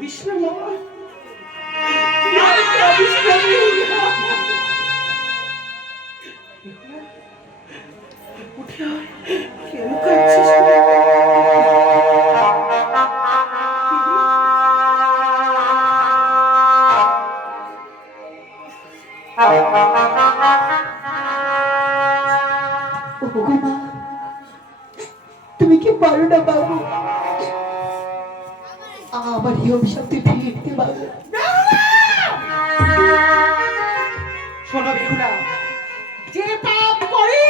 কাঁদিস না মা, তুই আর কাঁদিস না। উঠে আয়, কেন কাঁদছিস তুই? তুমি কি পারো না বাবু? আমার এই অভিশাপ তুই ফিরিয়ে দিতে পারবে? শোনো বেহুলা, যে পাপ করে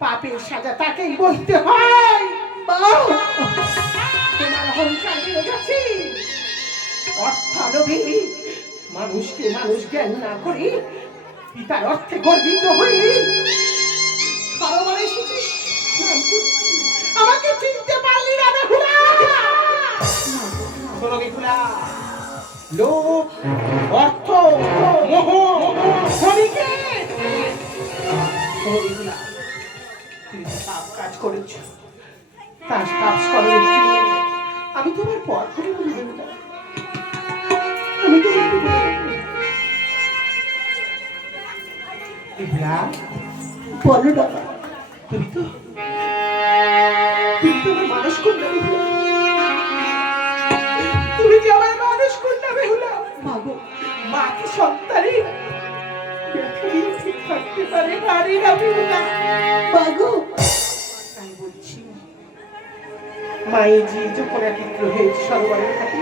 পাপের সাজা তাকেই বলতে হয়। তোমার অহংকার বেড়ে গেছে, অর্থালোভী মানুষকে মানুষ জ্ঞান না করে পিতার অর্থে গর্বিত হয়ে সরোবরে এসেছিস। আমাকে চিনতে পারলি না বেহুলা? শোনো বেহুলা, লোক, অর্থ, মোহ, ক্ষণিকে তুমি পাপ কাজ করেছ, তার পাপ স্মরণের জন্য আমি তোমার পথ ধরে বলি বেহুলা, আমি তোমাকে বেহুলা বলো না, তুমি তো আমার মানুষ করলে বেহুলা, তুমি কি আমার মানুষ করলে বেহুলা? মাগো, মা কি সন্তানের ঠিক থাকতে পারে? পারি না বেহুলা। মাগো, তাই বলছি, মায়ে যে যখন একত্র হয়েছে সরোবরের ঘাটে,